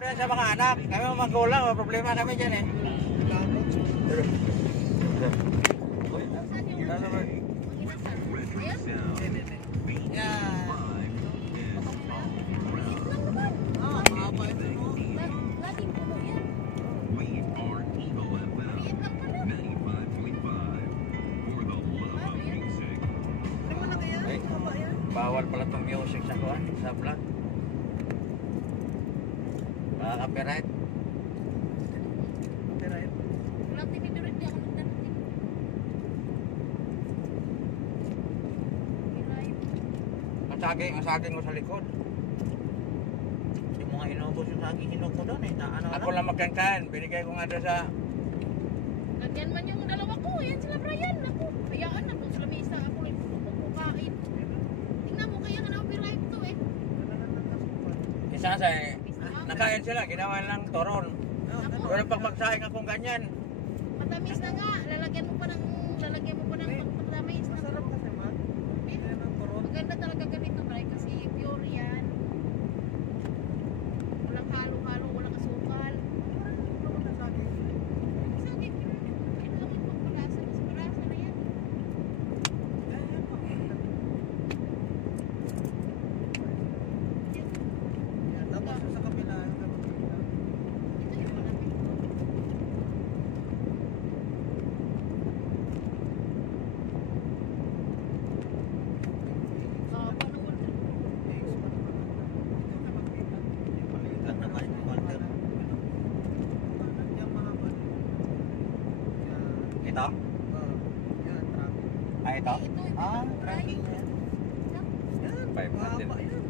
Sa mga anak, kami mga magulang, may problema kami dyan eh. Bawal pala itong music sa kuhan, sa vlog. Copyright. Copyright. Wala tinidurot niya ako nagdarating. Ang saging mo sa likod. Hindi mo nga inubos yung saging hinog mo doon eh. Ako lang magkangkan. Binigay ko nga doon sa... Nandiyan man yung dalawa ko. Yan sila Brian. Ako. Bayaan na kung sila may isa. Ako rin kukain. Tingnan mo kaya nga na-copyright to eh. Isa sa nakain sila. Ginawa lang toron. Pero pag magsaing akong ganyan. Matamis na nga. Lalagyan mo pa ng pagpatamis. Masarap kasi man. Maganda talaga ganito Brian kasi pure yan. Walang halo-halo, walang asukal. Saging, kailangan mo palasa. Mas palasa na yan. Tapos sa kabila. Ito yung malapit ko. Paano wala? Palitan naman yung Walter. Ito? Ah, ito? Ito, Ah, Brian. tracking yan. Yan, 500. mahaba yan.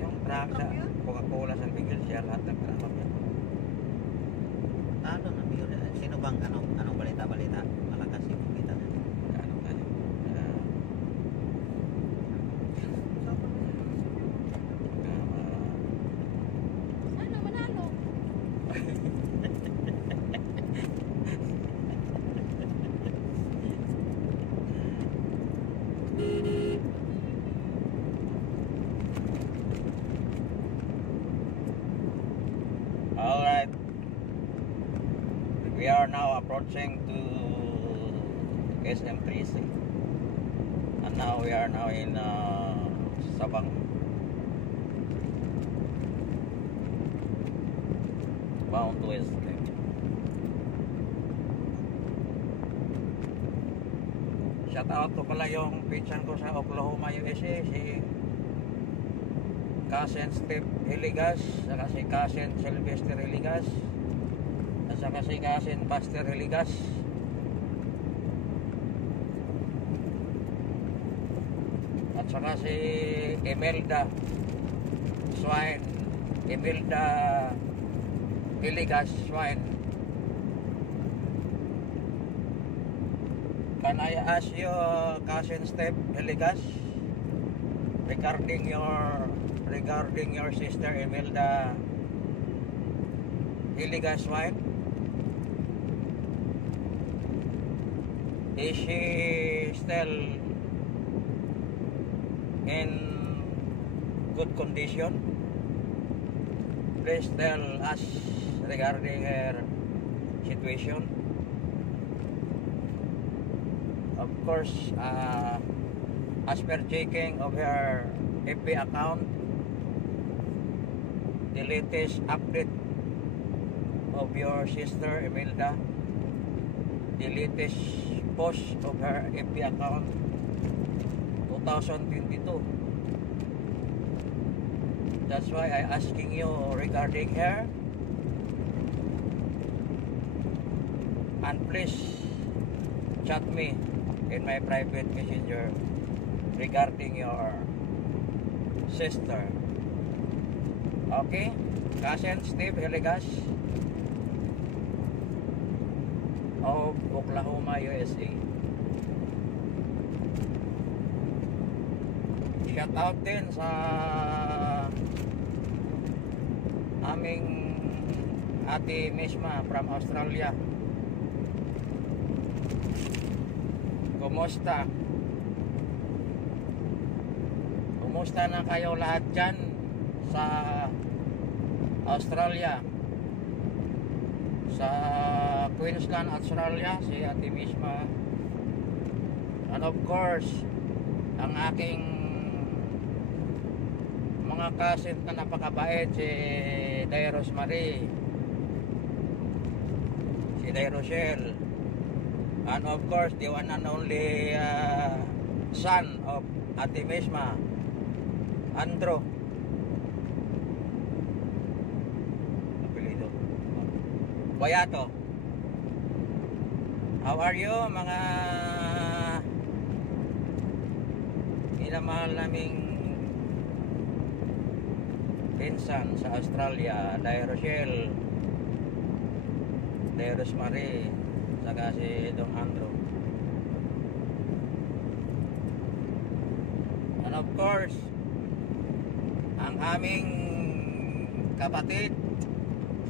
Yung truck sa Coca-Cola sa Miguel siya. Lahat ng truck niya. Ano na yun? Sino bang anong balita-balita? Malakas yung kita. Ano ka yun? Sana manalo. Alright. We are now approaching to SM3C. And now we are now in Sabang. Bound to West. Shout out ko pala yung pinsan ko sa Oklahoma, USA, si Cousin Steve Hiligas, saka si Cousin Sylvester Hiligas, at saka si Cousin Pastor Hiligas. At saka si Imelda Swine, Imelda Hiligas Swine. Can I ask you, Cousin Steve Hiligas, regarding your sister Imelda Hiligas wife? Is she still in good condition? Please tell us regarding her situation. Of course, as per checking of her FB account, the latest update of your sister Imelda, the latest post of her FB account 2022. That's why I asking you regarding her, and please chat me in my private messenger regarding your sister. Okay? Cousin Steve Hiligas of Oklahoma, USA. Shout out din sa aming ate Misma from Australia. Kumusta? Kumusta na kayo lahat dyan sa Australia. Sa Queensland, Australia, si Ate Misma. And of course, ang aking mga cousin na napakabait, si Day Rosemary, si Day Rochelle, and of course the one and only son of Ate Misma, Andrew. Apelido Bayato. How are you mga minamahal naming pinsan sa Australia, Day Rochelle, Day Rosemary, saka si Dong Andrew. And of course, ang aming kapatid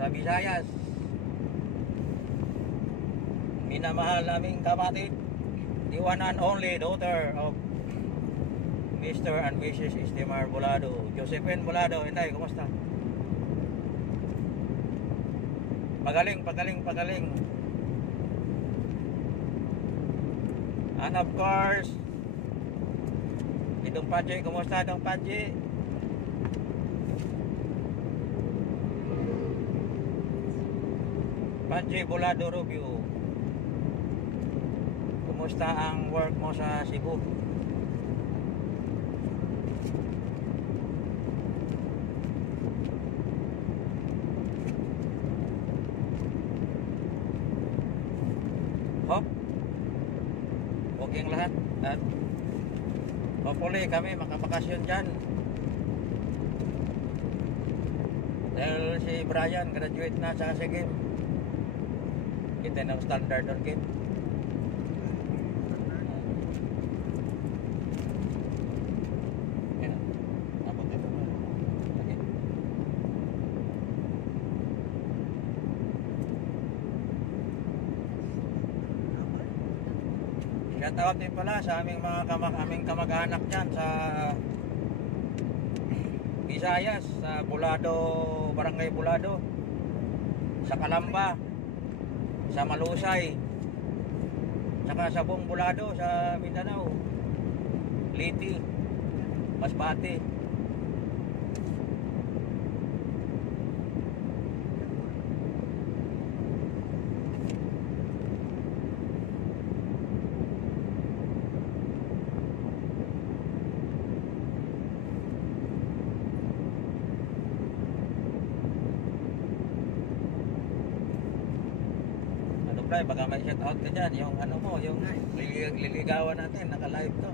sa Visayas, minamahal naming kapatid, the one and only daughter of Mr. and Mrs. Estimar Bolado, Josephine Bolado. Inday, kumusta? Pagaling. And of course, Dong Padje, kumusta Dong Padje? Padje Bolado Rubio, kumusta ang work mo sa Cebu? Okay ang lahat at hopefully kami makapakasyon dyan dahil si Brian graduate na sa Sigim, kita ng standard on game. Tawag din pala sa aming mga kamag-anak dyan sa Visayas, sa Bulado, Barangay Bulado, sa Calamba, sa Malusay, saka sa buong Bulado, sa Mindanao, Liti, Masbate. Baka may shout out ka dyan, yung ano mo, yung liligawan natin, naka-live to.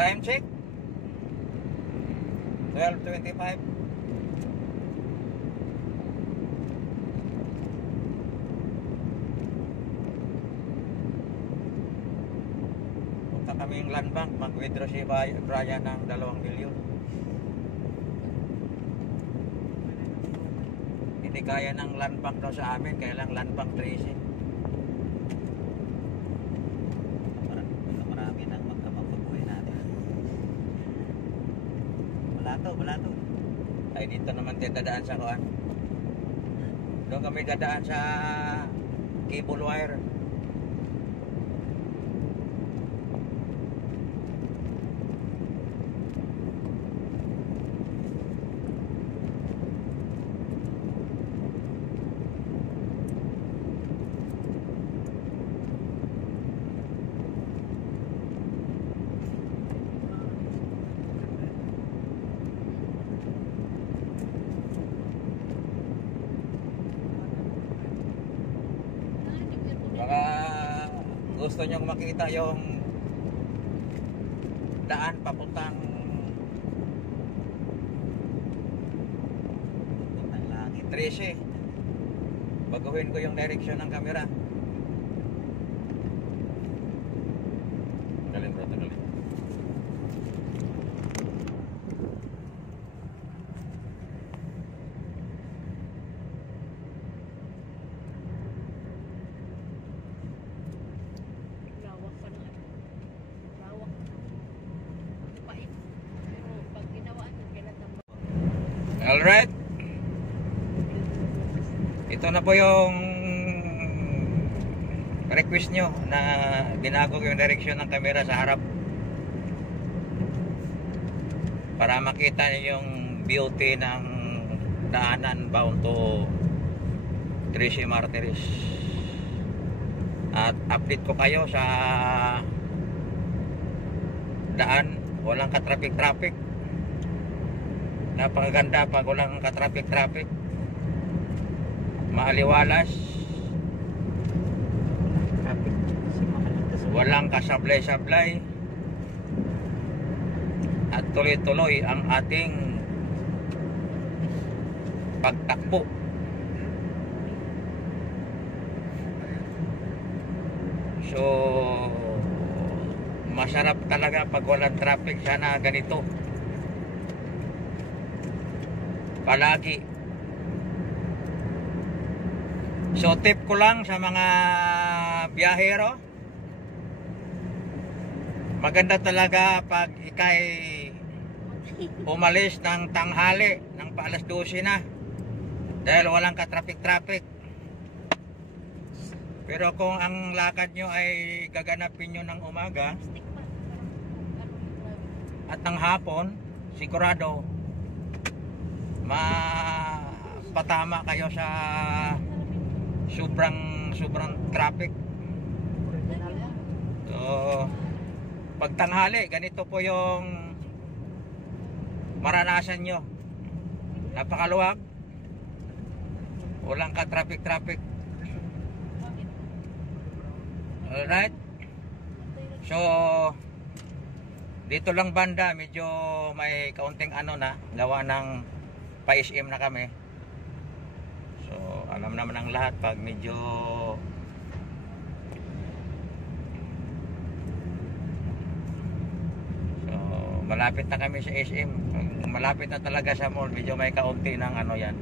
Time check 12:25. Punta kaming land bank, mag-withdraw si Brian ng 2 milyon. Hindi kaya ng land bank daw sa amin, kaya lang land bank 13. Balato. Ay dito naman tayo dadaan sa kuan. Doon kami dadaan sa cable wire. gusto nyo makita yung daan papuntang Langit. 13, baguhin ko yung direction ng camera. Galing bro, galing. Lawak pa ng ano. Lawak. Pait. Pero pag ginawaan mo, kailan tambak. Alright, ito na po yung request nyo na binago ko yung direction ng camera sa harap para makita nyo yung beauty ng daanan bound to Tracy Martires. At update ko kayo sa daan, walang ka-traffic. Napakaganda pag walang ka-traffic. Maaliwalas, Traffic. Kasi makalagda sa walang kasablay-sablay, at tuloy-tuloy ang ating pagtakbo. So masarap talaga pag walang traffic. Sana ganito palagi. So tip ko lang sa mga biyahero, maganda talaga pag ikay umalis ng tanghali ng paalas 12 na dahil walang ka-traffic. Pero kung ang lakad nyo ay gaganapin nyo ng umaga Stick pa. Ano yung driver? at ng hapon, sigurado mapatama kayo sa sobrang traffic. So pag tanghali, ganito po yung maranasan nyo. Napakaluwag, walang ka-traffic. Alright, so dito lang banda medyo may kaunting ano na, gawa ng pa-SM na kami. So alam naman ng lahat pag medyo malapit na kami sa SM, malapit na talaga sa mall, medyo may kaunti ng ano yan,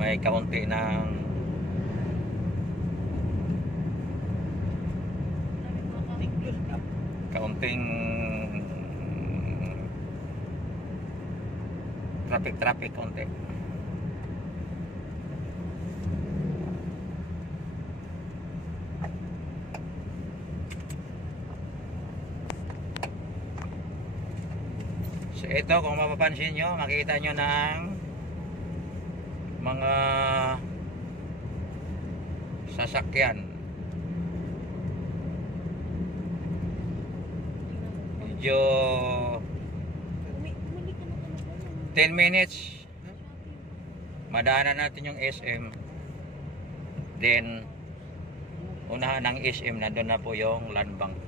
may kaunti ng kaunting traffic konti. So ito, kung mapapansin nyo, makita nyo ng mga sasakyan. Medyo 10 minutes madaanan natin yung SM, then unahan ng SM, nandun na po yung land bank.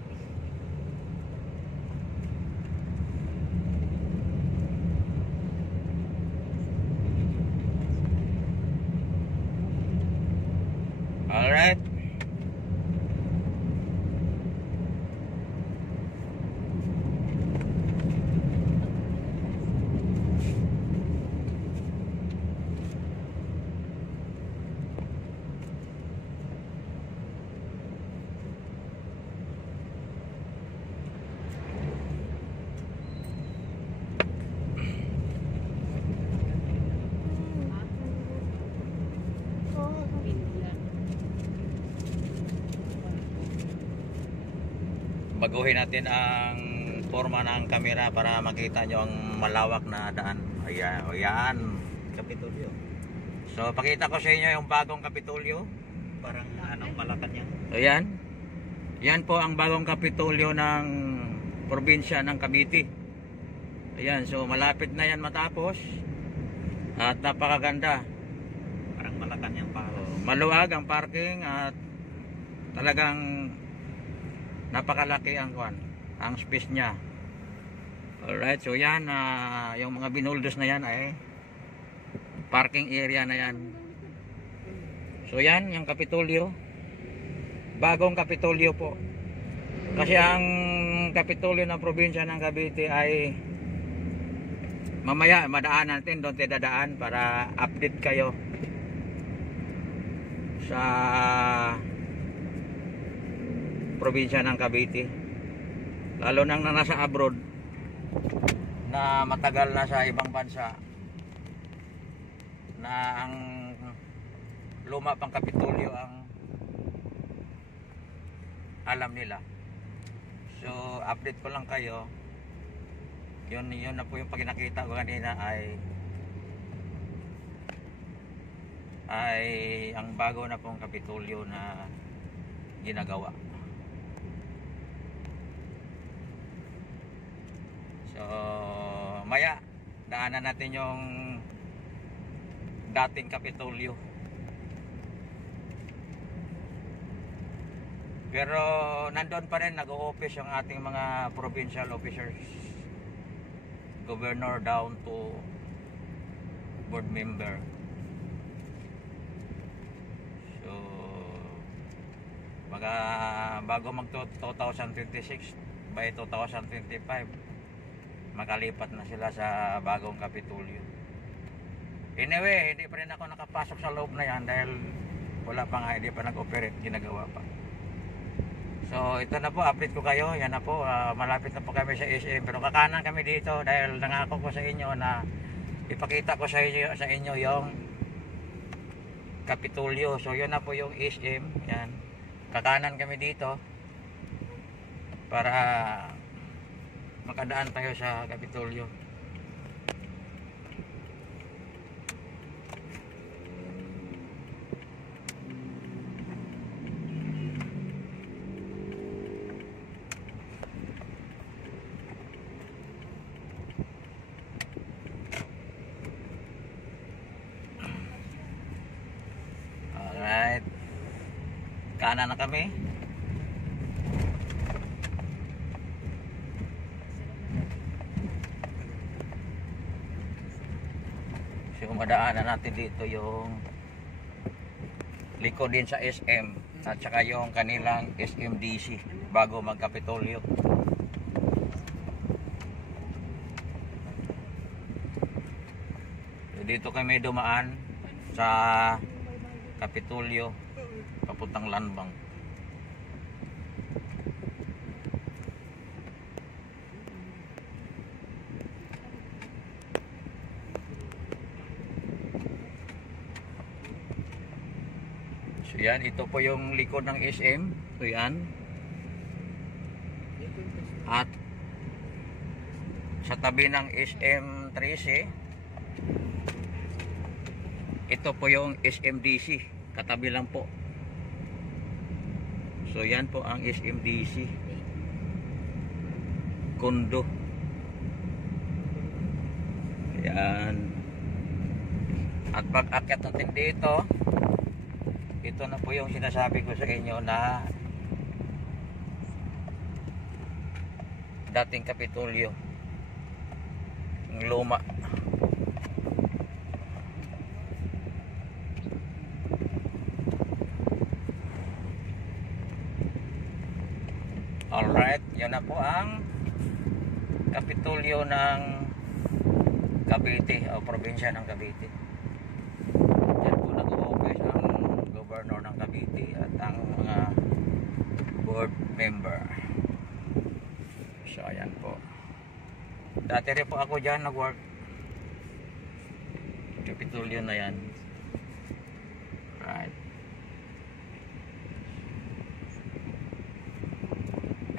Alright, baguhin natin ang forma ng camera para makita nyo ang malawak na daan. Ayan, ayan. Kapitolyo. So pakita ko sa inyo yung bagong Kapitolyo. Parang anong Malacanang. Ayan. Yan po ang bagong Kapitolyo ng probinsya ng Cavite. Ayan, so malapit na yan matapos. At napakaganda. Parang Malacanang Palace. Maluwag ang parking at talagang Napakalaki ang kwan, ang space niya. Alright, so yan, yung mga binuldos na yan ay parking area na yan. So yan, yung Kapitolyo. Bagong Kapitolyo po. Kasi ang Kapitolyo ng probinsya ng Cavite ay mamaya madaan natin, doon tayo dadaan para update kayo sa probinsya ng Cavite. Lalo nang nasa abroad na matagal na sa ibang bansa na ang luma pang Kapitolyo ang alam nila. So update ko lang kayo. Yun na po yung pagkinakita ko kanina ay ang bago na pong Kapitolyo na ginagawa. So maya daanan natin yung dating Kapitolyo. Pero nandun pa rin nag-o-office yung ating mga provincial officers, governor down to board member. So bago mag 2026 by 2025 makalipat na sila sa bagong Kapitolyo. Anyway, hindi pa rin ako nakapasok sa loob na yan dahil wala pa nga, hindi pa nag-operate, ginagawa pa. So ito na po, update ko kayo. Yan na po, malapit na po kami sa SM. Pero kakanan kami dito dahil nangako ko sa inyo na ipakita ko sa inyo yung Kapitolyo. So yun na po yung SM. Yan, kakanan kami dito para makadaan tayo sa Kapitolyo. Alright, kanan na kami. So madaanan natin dito yung likod din sa SM at saka yung kanilang SMDC bago magkapitolyo. So dito kami dumaan sa Kapitolyo papuntang Lanbang. So yan, ito po yung likod ng SM. So yan. At sa tabi ng SM 13, ito po yung SMDC, katabi lang po. So yan po ang SMDC kondo. Yan. At pag akyat natin dito, ito na po yung sinasabi ko sa inyo na dating Kapitolyo, yung luma. Alright, yun na po ang Kapitolyo ng Cavite o probinsya ng Cavite. Yan po nag-o-office ang governor ng Cavite at ang mga board member. So ayan po. Dati rin po ako dyan nag-work. Kapitolyo na yan. Right.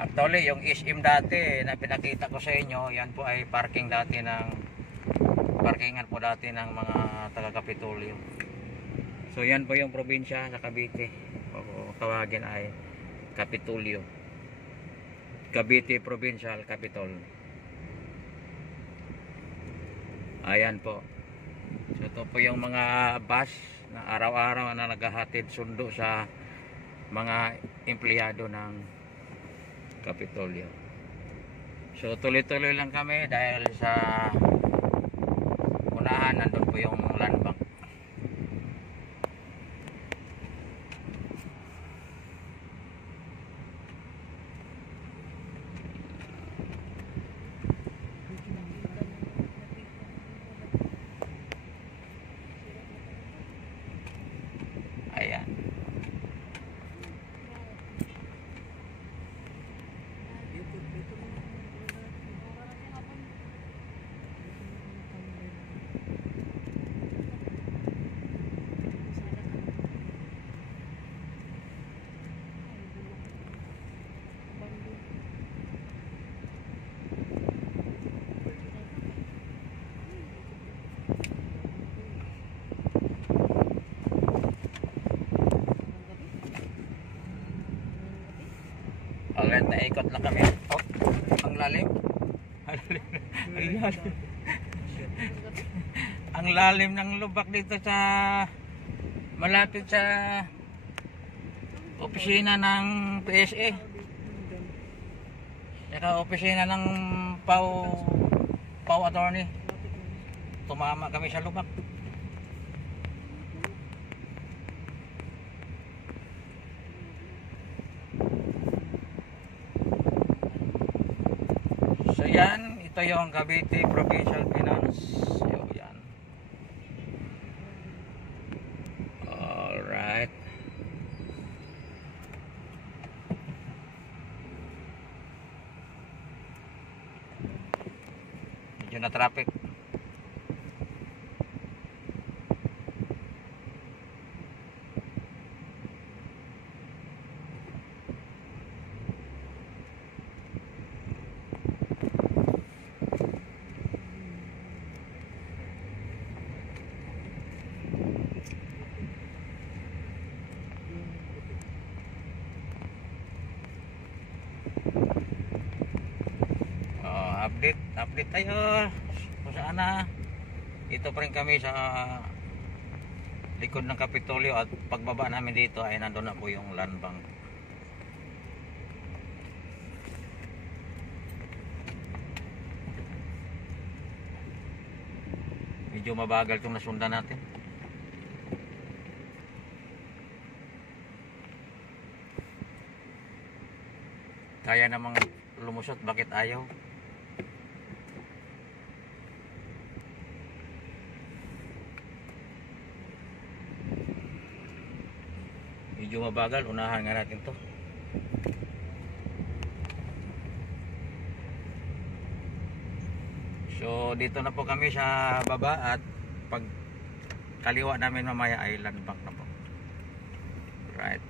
Actually, yung SM dati na pinakita ko sa inyo, yan po ay parking dati ng parkingan po dati ng mga taga-Kapitolyo. So yan po yung probinsya sa Cavite. O tawagin ay Kapitolyo. Cavite Provincial Capital. Ayan po. So ito po yung mga bus na araw-araw na naghahatid sundo sa mga empleyado ng Kapitolyo. So tuloy-tuloy lang kami dahil sa unahan nandun po yung land bank. Ayan. Alright, naikot na kami. Oh, ang lalim. Ang lalim. Ang lalim ng lubak dito sa malapit sa opisina ng PSA. Saka opisina ng Pau Attorney. Tumama kami sa lubak. So yan, ito yung Cavite Provincial Finance. So yan. Alright. Medyo na traffic. Update tayo kung saan na. Ito pa rin kami sa likod ng Kapitolyo at pagbaba namin dito ay nandun na po yung land bank. Medyo mabagal itong nasundan natin. Kaya namang lumusot, bakit ayaw? Medyo mabagal, unahan nga natin to. So dito na po kami sa baba at pag kaliwa namin mamaya ay land bank na po. Right.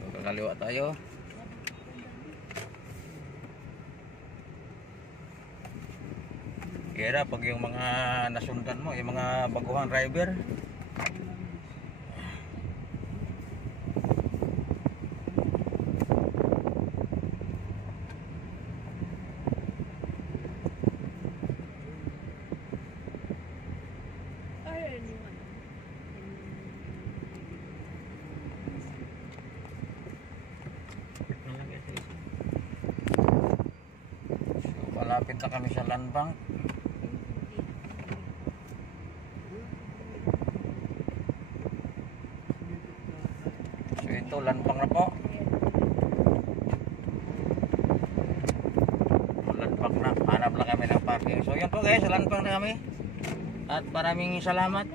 So kakaliwa tayo. Kaya pag yung mga nasundan mo, yung mga baguhang driver, so, malapit na kami sa land bank. So ito, land bank na po. Land bank na. Hanap lang kami ng parking. So yan po guys, land bank na kami. At maraming salamat.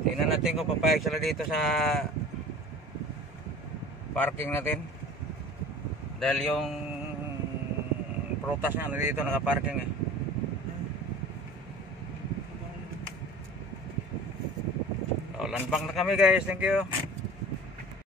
Tingnan natin kung papayag sila dito sa parking natin. Dahil yung prutas nga dito nakaparking eh. So, land bank na kami guys. Thank you.